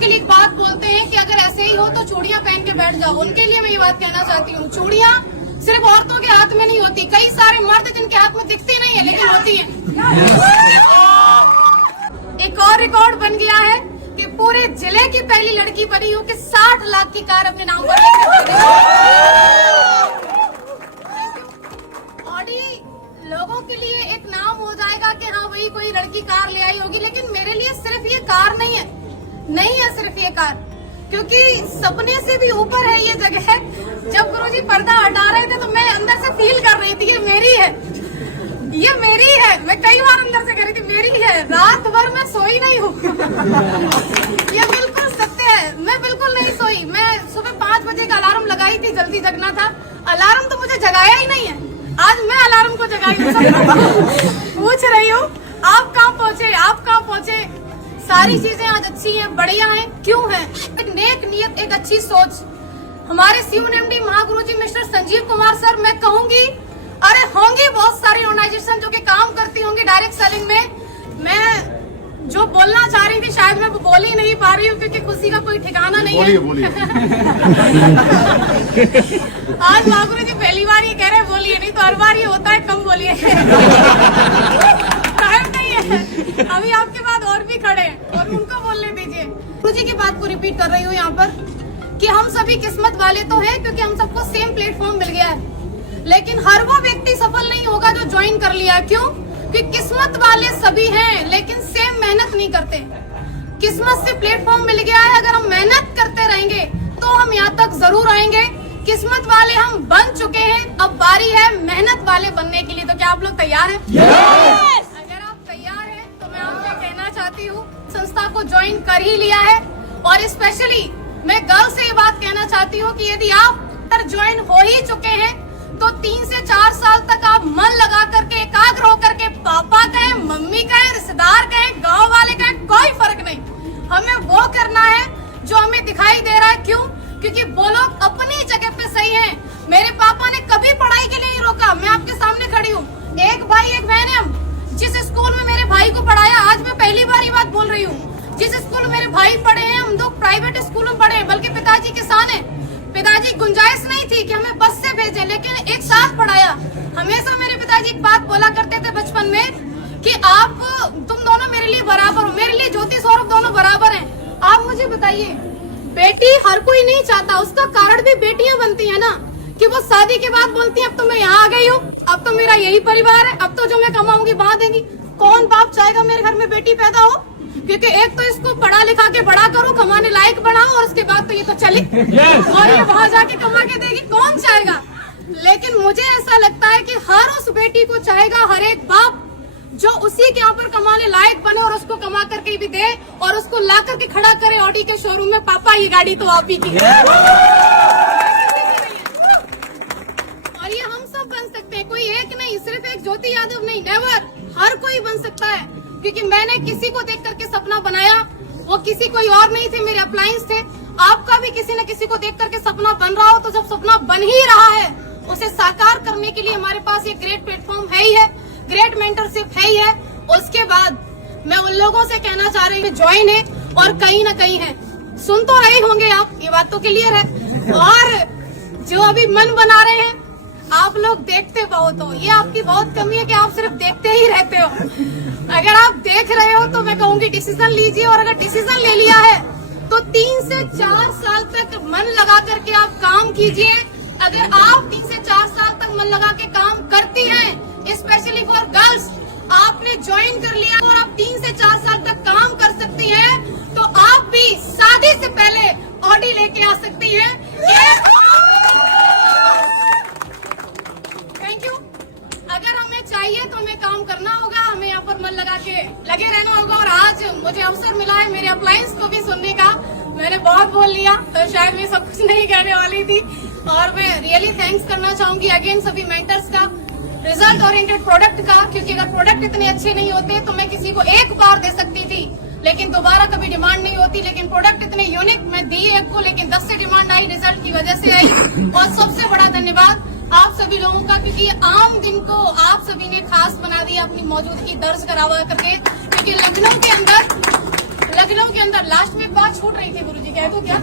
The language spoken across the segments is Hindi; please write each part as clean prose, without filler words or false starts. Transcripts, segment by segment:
के लिए एक बात बोलते हैं कि अगर ऐसे ही हो तो चूड़ियां पहन के बैठ जाओ। उनके लिए मैं ये बात कहना चाहती हूँ, चूड़ियां सिर्फ औरतों के हाथ में नहीं होती, कई सारे मर्द जिनके हाथ में दिखती नहीं है लेकिन होती है। एक और रिकॉर्ड बन गया है कि पूरे जिले की पहली लड़की बनी हो कि 60 लाख की कार अपने नाम पर लेकर ऑडी लोगों के लिए एक नाम हो जाएगा कि हाँ वही कोई लड़की कार ले आई होगी, लेकिन मेरे लिए सिर्फ ये कार नहीं है सिर्फ ये कार, क्योंकि सपने से भी ऊपर है ये जगह। जब गुरुजी पर्दा हटा रहे थे तो मैं अंदर से फील कर रही थी ये मेरी है। मैं कई बार अंदर से कह रही थी मेरी है। रात भर मैं सोई नहीं हूँ ये बिल्कुल सत्य है, मैं बिल्कुल नहीं सोई। मैं सुबह 5 बजे का अलार्म लगाई थी, जल्दी जगना था। अलार्म तो मुझे जगाया ही नहीं है, आज मैं अलार्म को जगाई हूँ। पूछ रही हूँ आप कहाँ पहुँचे। सारी चीजें आज अच्छी हैं, बढ़िया हैं। क्यों है? एक नेक नियत, एक अच्छी सोच। हमारे CUNMD महागुरु जी मिस्टर संजीव कुमार सर, मैं कहूंगी अरे होंगी बहुत सारी ऑर्गेनाइजेशन जो कि काम करती होंगी डायरेक्ट सेलिंग में। मैं जो बोलना चाह रही थी शायद मैं बोल ही नहीं पा रही हूँ क्योंकि खुशी का कोई ठिकाना नहीं है। बोलिए। आज महागुरु जी पहली बार ये कह रहे हैं बोलिए, नहीं तो हर बार ये होता है कम बोलिए। टाइम नहीं है, अभी आपके बाद और भी खड़े हैं और उनको बोलने दीजिए। गुरु जी की बात को रिपीट कर रही हूँ यहाँ पर कि हम सभी किस्मत वाले तो हैं क्योंकि हम सबको सेम प्लेटफॉर्म मिल गया है, लेकिन हर वो व्यक्ति सफल नहीं होगा जो ज्वाइन कर लिया। क्यों? कि किस्मत वाले सभी हैं लेकिन सेम मेहनत नहीं करते। किस्मत से प्लेटफॉर्म मिल गया है, अगर हम मेहनत करते रहेंगे तो हम यहाँ तक जरूर आएंगे। किस्मत वाले हम बन चुके हैं, अब बारी है मेहनत वाले बनने के लिए। तो क्या आप लोग तैयार हैं? Yes! अगर आप तैयार हैं तो मैं आपसे कहना चाहती हूँ संस्था को ज्वाइन कर ही लिया है, और स्पेशली मैं गर्ल से ये बात कहना चाहती हूँ कि यदि आप ज्वाइन हो ही चुके हैं तो 3 से 4 साल तक आप मन लगा करके एकाग्र होकर के पापा कहें, मम्मी कहें, रिश्तेदार कहें, गांव वाले कहें, कोई फर्क नहीं, हमें वो करना है जो हमें दिखाई दे रहा है। क्यों? क्योंकि वो लोग अपनी जगह पे सही हैं। मेरे पापा ने कभी पढ़ाई के लिए नहीं रोका, मैं आपके सामने खड़ी हूँ। एक भाई एक बहन है हम। जिस स्कूल में मेरे भाई को पढ़ाया, आज मैं पहली बार ये बात बोल रही हूँ, जिस स्कूल में मेरे भाई पढ़े हैं हम लोग प्राइवेट स्कूल में पढ़े हैं, बल्कि पिताजी किसान है। पिताजी गुंजाइश नहीं थी कि हमें बस से भेजें, लेकिन एक साथ पढ़ाया। हमेशा मेरे पिताजी एक बात बोला करते थे बचपन में कि तुम दोनों मेरे लिए बराबर हो, मेरे लिए ज्योति सौरभ दोनों बराबर हैं। आप मुझे बताइए, बेटी हर कोई नहीं चाहता, उसका कारण भी बेटियां बनती है ना, कि वो शादी के बाद बोलती है अब तो मैं यहाँ आ गई हूँ, अब तो मेरा यही परिवार है, अब तो जो मैं कमाऊंगी वहाँ देंगी। कौन बाप चाहेगा मेरे घर में बेटी पैदा हो? क्योंकि एक तो इसको पढ़ा लिखा के बड़ा करो, कमाने लायक बनाओ, और उसके बाद तो ये तो चली और ये वहाँ जाके कमा के देगी, कौन चाहेगा? लेकिन मुझे ऐसा लगता है कि हर उस बेटी को चाहेगा, हर एक बाप जो उसी के यहाँ पर कमाने लायक बने और उसको कमा करके भी दे और उसको ला करके खड़ा करे ऑडी के शोरूम में, पापा ये गाड़ी तो आप ही की है। और ये हम सब बन सकते हैं, कोई एक नहीं, सिर्फ एक ज्योति यादव नहीं, नेवर, हर कोई बन सकता है। क्योंकि मैंने किसी को देख करके सपना बनाया, वो किसी कोई और नहीं थे, मेरे अप्लायंस थे। आपका भी किसी न किसी को देख करके सपना बन रहा हो, तो जब सपना बन ही रहा है उसे साकार करने के लिए हमारे पास ये ग्रेट प्लेटफॉर्म है ही है, ग्रेट मेंटरशिप है ही है। उसके बाद मैं उन लोगों से कहना चाह रही हूँ ज्वाइन है और कहीं ना कहीं है, सुन तो रहे होंगे आप, ये बात तो क्लियर है। और जो अभी मन बना रहे हैं, आप लोग देखते बहुत हो, ये आपकी बहुत कमी है कि आप सिर्फ देखते ही रहते हो। अगर आप देख रहे हो तो मैं कहूंगी डिसीजन लीजिए, और अगर डिसीजन ले लिया है तो 3 से 4 साल तक मन लगा करके आप काम कीजिए। अगर आप 3 से 4 साल तक मन लगा के काम करती हैं, स्पेशली फॉर गर्ल्स, आपने ज्वाइन कर लिया और आप 3 से 4 साल तक काम कर सकती हैं, तो आप भी शादी से पहले ऑडी लेके आ सकती हैं। Thank you. अगर हमें चाहिए तो हमें काम करना होगा, हमें यहाँ पर मन लगा के लगे रहना होगा। और आज मुझे अवसर मिला है मेरे अप्लायंस को भी सुनने का, मैंने बहुत बोल लिया तो शायद मैं सब कुछ नहीं कहने वाली थी। और मैं रियली थैंक्स करना चाहूंगी अगेन सभी मेंटर्स का, रिजल्ट ओरिएंटेड प्रोडक्ट का, क्योंकि अगर प्रोडक्ट इतने अच्छे नहीं होते तो मैं किसी को एक बार दे सकती थी लेकिन दोबारा कभी डिमांड नहीं होती, लेकिन प्रोडक्ट इतने यूनिक मैं दी एक को, लेकिन 10 से डिमांड आई, रिजल्ट की वजह से आई। और सबसे बड़ा धन्यवाद आप सभी लोगों का, क्योंकि आम दिन को आप सभी ने खास बना दिया अपनी मौजूदगी दर्ज करावा करके। क्योंकि लखनऊ के अंदर लास्ट में एक बात छूट रही थी गुरुजी, कह दूं क्या?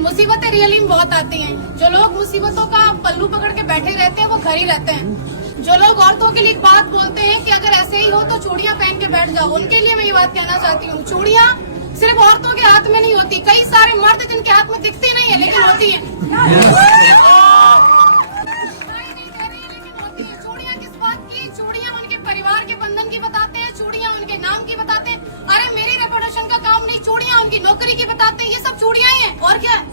मुसीबतें रियली में बहुत आती हैं। जो लोग मुसीबतों का पल्लू पकड़ के बैठे रहते हैं वो घर ही रहते हैं। जो लोग औरतों के लिए एक बात बोलते हैं कि अगर ऐसे ही हो तो चूड़ियां पहन के बैठ जाओ, उनके लिए मैं ये बात कहना चाहती हूँ, चूड़ियां सिर्फ औरतों के हाथ में नहीं होती, कई सारे मर्द जिनके हाथ में दिखती नहीं है लेकिन होती है। चूड़ियां किस बात की? चूड़ियां उनके परिवार के बंधन की बताते हैं, चूड़ियां उनके नाम की बताते हैं। अरे मेरी रेपुटेशन का काम नहीं, चूड़ियां उनकी नौकरी की बताते हैं। ये सब चूड़ियां ही हैं और क्या?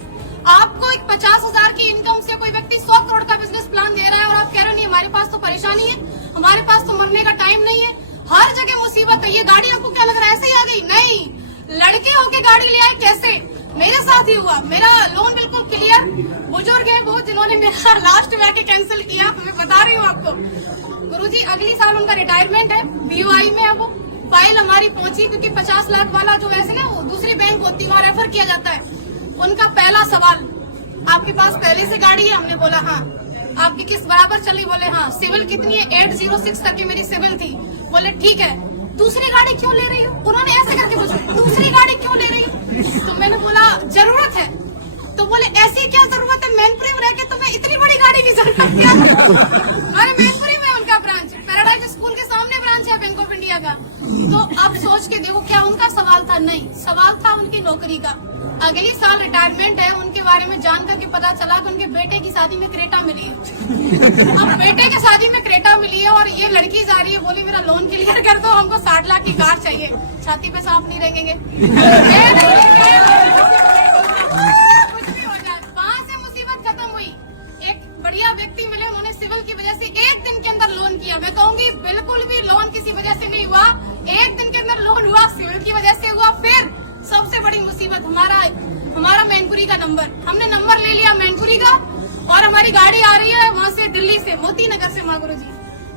आपको एक 50,000 की इनकम से कोई व्यक्ति 100 करोड़ का बिजनेस प्लान दे रहा है और आप कह रहे नहीं हमारे पास तो परेशानी है, हमारे पास तो मरने का टाइम नहीं है। हर जगह मुसीबत है। ये गाड़ी आपको क्या लग रहा है ऐसे ही आ गई? नहीं, लड़के होके गाड़ी ले आए। कैसे? मेरे साथ ही हुआ। मेरा लोन बिल्कुल क्लियर। बुजुर्ग है बहुत जिन्होंने मेरा लास्ट में आके कैंसिल किया, मैं बता रही हूँ आपको। गुरुजी अगली साल उनका रिटायरमेंट है, BOI में है वो। फाइल हमारी पहुंची क्योंकि 50 लाख वाला जो ऐसे ना वो दूसरी बैंक होती है वहाँ रेफर किया जाता है। उनका पहला सवाल, आपके पास पहले से गाड़ी है? हमने बोला हाँ। आपकी किस्त बराबर चली? बोले हाँ। सिविल कितनी है? 806 तक की मेरी सिविल थी। बोले ठीक है, दूसरी गाड़ी क्यों ले रही हो? उन्होंने ऐसे करके पूछा, दूसरी गाड़ी क्यों ले रही हो? तो मैंने बोला जरूरत है। तो बोले ऐसी क्या जरूरत है, मैनपुरी में रह के तुम्हें इतनी बड़ी गाड़ी की जरूरत क्या? अरे मैनपुरी में उनका ब्रांच, पैराडाइज स्कूल के सामने ब्रांच है बैंक ऑफ इंडिया का। तो आप सोच के देखो, क्या उनका सवाल था? नहीं, सवाल था उनकी नौकरी का। अगली साल रिटायरमेंट है, उनके बारे में जान करके पता चला कि उनके बेटे की शादी में क्रेटा मिली है। अब बेटे की शादी में क्रेटा मिली है और ये लड़की जा रही है, बोली मेरा लोन क्लियर कर दो, हमको 60 लाख की कार चाहिए। छाती पे सांप नहीं रहेंगे। कुछ भी हो जाए, वहाँ से मुसीबत खत्म हुई। एक बढ़िया व्यक्ति मिले, उन्होंने सिविल की वजह से 1 दिन के अंदर लोन किया। मैं कहूंगी बिल्कुल भी लोन किसी वजह से नहीं हुआ, 1 दिन के अंदर लोन हुआ, सिविल की वजह से हुआ। फिर सबसे बड़ी मुसीबत हमारा मैनपुरी का नंबर, हमने नंबर ले लिया मैनपुरी का और हमारी गाड़ी आ रही है वहाँ से, दिल्ली से, मोती नगर से। माँ गुरुजी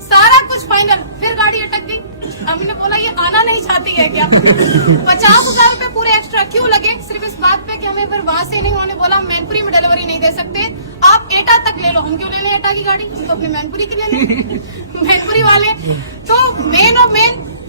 सारा कुछ फाइनल, फिर गाड़ी अटक गई। हमने बोला ये आना नहीं चाहती है क्या? 50,000 रूपए पूरे एक्स्ट्रा क्यों लगे? सिर्फ इस बात पे कि हमें फिर वहाँ से नहीं, उन्होंने बोला मैनपुरी में डिलीवरी नहीं दे सकते, आप एटा तक ले लो। हम क्यों लेने एटा की गाड़ी, तो अपने मैनपुरी की ले लें। मैनपुरी वाले तो मेन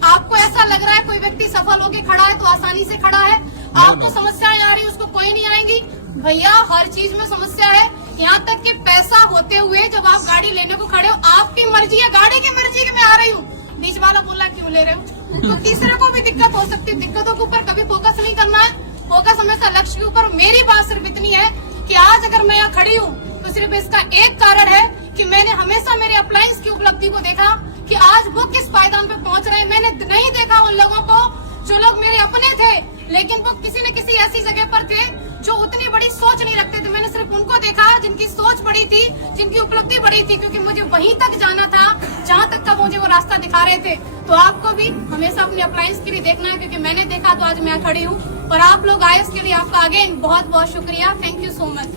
आपको ऐसा लग रहा है कोई व्यक्ति सफल होके खड़ा है तो आसानी से खड़ा है, आपको समस्याएं आ रही उसको कोई नहीं आएंगी। भैया हर चीज में समस्या है, यहाँ तक कि पैसा होते हुए जब आप गाड़ी लेने को खड़े हो, आपकी मर्जी है, गाड़ी की मर्जी की मैं आ रही हूँ, बीच वाला बोला क्यों ले रहे हो? तो तीसरे को भी दिक्कत हो सकती है। दिक्कतों के ऊपर कभी फोकस नहीं करना है, फोकस हमेशा लक्ष्य के ऊपर। मेरी बात सिर्फ इतनी है कि आज अगर मैं यहाँ खड़ी हूँ तो सिर्फ इसका एक कारण है कि मैंने हमेशा मेरे अप्लायंस की उपलब्धि को देखा कि आज वो किस पायदान पे पहुंच रहे हैं। मैंने नहीं देखा उन लोगों को जो लोग मेरे अपने थे लेकिन वो किसी न किसी ऐसी जगह पर थे जो उतनी बड़ी सोच नहीं रखते थे। मैंने सिर्फ उनको देखा जिनकी सोच बड़ी थी, जिनकी उपलब्धि बड़ी थी, क्योंकि मुझे वहीं तक जाना था जहाँ तक का मुझे वो रास्ता दिखा रहे थे। तो आपको भी हमेशा अपने अप्लायंस के लिए देखना है, क्योंकि मैंने देखा तो आज मैं खड़ी हूँ। और आप लोग आए इसके लिए आपका अगेन बहुत बहुत शुक्रिया। Thank you so much.